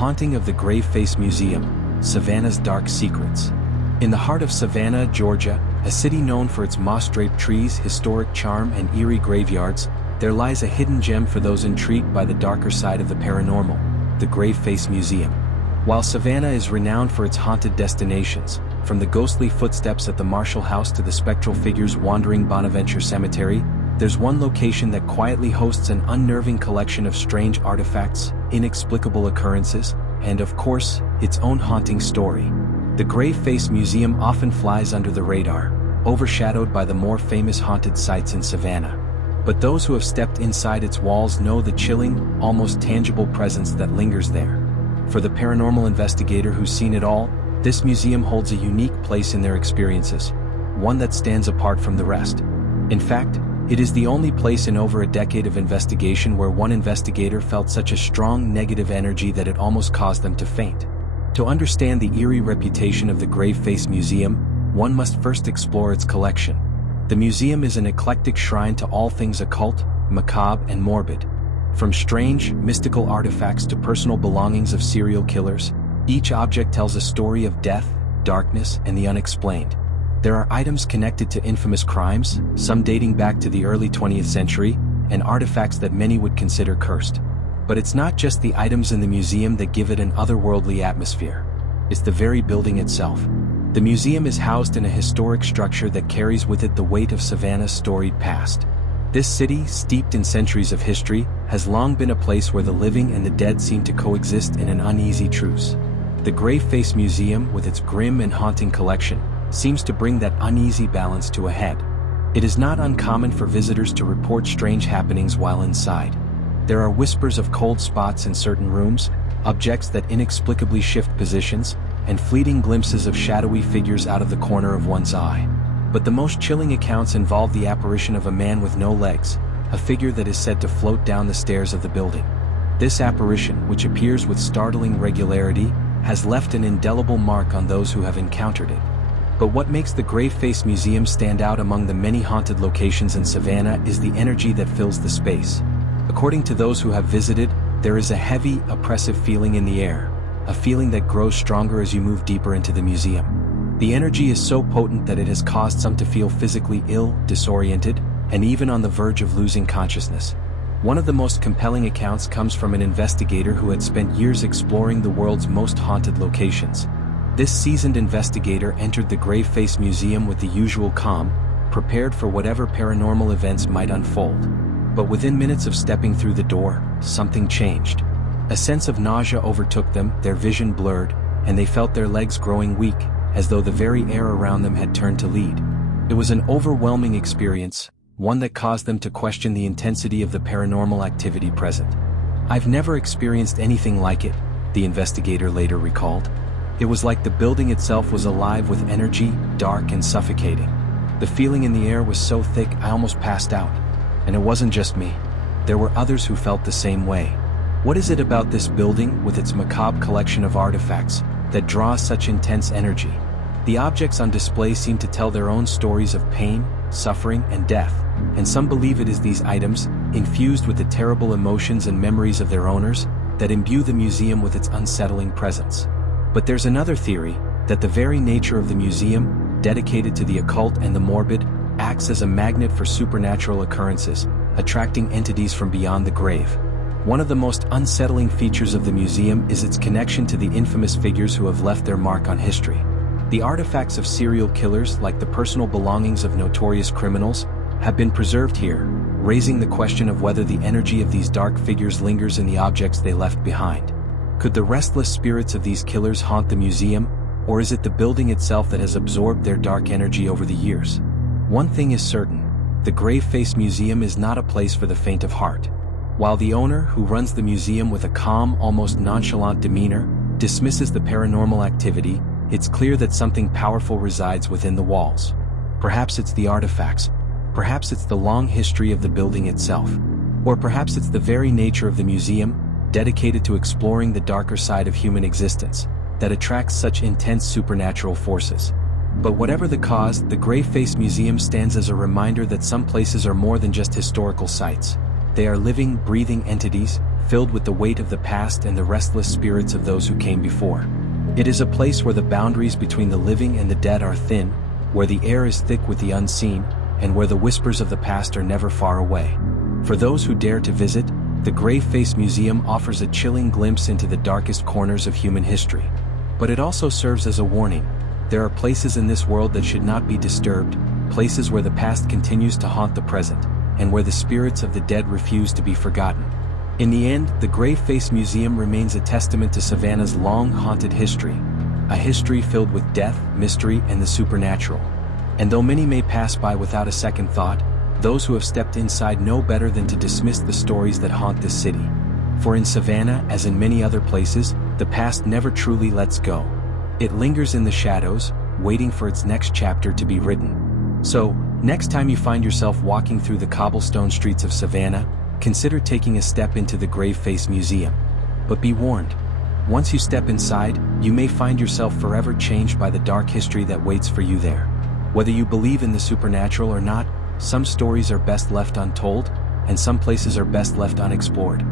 haunting of the Graveface Museum, Savannah's dark secrets. In the heart of Savannah, Georgia, a city known for its moss-draped trees, historic charm, and eerie graveyards, there lies a hidden gem for those intrigued by the darker side of the paranormal, the Graveface Museum. While Savannah is renowned for its haunted destinations, from the ghostly footsteps at the Marshall House to the spectral figures wandering Bonaventure Cemetery, there's one location that quietly hosts an unnerving collection of strange artifacts, inexplicable occurrences, and of course, its own haunting story. The Graveface Museum often flies under the radar, overshadowed by the more famous haunted sites in Savannah. But those who have stepped inside its walls know the chilling, almost tangible presence that lingers there. For the paranormal investigator who's seen it all, this museum holds a unique place in their experiences, one that stands apart from the rest. In fact, it is the only place in over a decade of investigation where one investigator felt such a strong negative energy that it almost caused them to faint. To understand the eerie reputation of the Graveface Museum, one must first explore its collection. The museum is an eclectic shrine to all things occult, macabre, and morbid. From strange, mystical artifacts to personal belongings of serial killers, each object tells a story of death, darkness, and the unexplained. There are items connected to infamous crimes, some dating back to the early 20th century, and artifacts that many would consider cursed. But it's not just the items in the museum that give it an otherworldly atmosphere. It's the very building itself. The museum is housed in a historic structure that carries with it the weight of Savannah's storied past. This city, steeped in centuries of history, has long been a place where the living and the dead seem to coexist in an uneasy truce. The Graveface Museum, with its grim and haunting collection, seems to bring that uneasy balance to a head. It is not uncommon for visitors to report strange happenings while inside. There are whispers of cold spots in certain rooms, objects that inexplicably shift positions, and fleeting glimpses of shadowy figures out of the corner of one's eye. But the most chilling accounts involve the apparition of a man with no legs, a figure that is said to float down the stairs of the building. This apparition, which appears with startling regularity, has left an indelible mark on those who have encountered it. But what makes the Graveface Museum stand out among the many haunted locations in Savannah is the energy that fills the space. According to those who have visited, there is a heavy, oppressive feeling in the air, a feeling that grows stronger as you move deeper into the museum. The energy is so potent that it has caused some to feel physically ill, disoriented, and even on the verge of losing consciousness. One of the most compelling accounts comes from an investigator who had spent years exploring the world's most haunted locations. This seasoned investigator entered the Graveface Museum with the usual calm, prepared for whatever paranormal events might unfold. But within minutes of stepping through the door, something changed. A sense of nausea overtook them, their vision blurred, and they felt their legs growing weak, as though the very air around them had turned to lead. It was an overwhelming experience, one that caused them to question the intensity of the paranormal activity present. "I've never experienced anything like it," the investigator later recalled. "It was like the building itself was alive with energy, dark and suffocating. The feeling in the air was so thick I almost passed out. And it wasn't just me. There were others who felt the same way." What is it about this building, with its macabre collection of artifacts, that draws such intense energy? The objects on display seem to tell their own stories of pain, suffering, and death, and some believe it is these items, infused with the terrible emotions and memories of their owners, that imbue the museum with its unsettling presence. But there's another theory, that the very nature of the museum, dedicated to the occult and the morbid, acts as a magnet for supernatural occurrences, attracting entities from beyond the grave. One of the most unsettling features of the museum is its connection to the infamous figures who have left their mark on history. The artifacts of serial killers, like the personal belongings of notorious criminals, have been preserved here, raising the question of whether the energy of these dark figures lingers in the objects they left behind. Could the restless spirits of these killers haunt the museum, or is it the building itself that has absorbed their dark energy over the years? One thing is certain, the Graveface Museum is not a place for the faint of heart. While the owner, who runs the museum with a calm, almost nonchalant demeanor, dismisses the paranormal activity, it's clear that something powerful resides within the walls. Perhaps it's the artifacts, perhaps it's the long history of the building itself, or perhaps it's the very nature of the museum, dedicated to exploring the darker side of human existence, that attracts such intense supernatural forces. But whatever the cause, the Graveface Museum stands as a reminder that some places are more than just historical sites. They are living, breathing entities, filled with the weight of the past and the restless spirits of those who came before. It is a place where the boundaries between the living and the dead are thin, where the air is thick with the unseen, and where the whispers of the past are never far away. For those who dare to visit, the Graveface Museum offers a chilling glimpse into the darkest corners of human history. But it also serves as a warning. There are places in this world that should not be disturbed, places where the past continues to haunt the present, and where the spirits of the dead refuse to be forgotten. In the end, the Graveface Museum remains a testament to Savannah's long haunted history, a history filled with death, mystery, and the supernatural. And though many may pass by without a second thought, those who have stepped inside know better than to dismiss the stories that haunt this city. For in Savannah, as in many other places, the past never truly lets go. It lingers in the shadows, waiting for its next chapter to be written. So, next time you find yourself walking through the cobblestone streets of Savannah, consider taking a step into the Graveface Museum. But be warned, once you step inside, you may find yourself forever changed by the dark history that waits for you there. Whether you believe in the supernatural or not, some stories are best left untold, and some places are best left unexplored.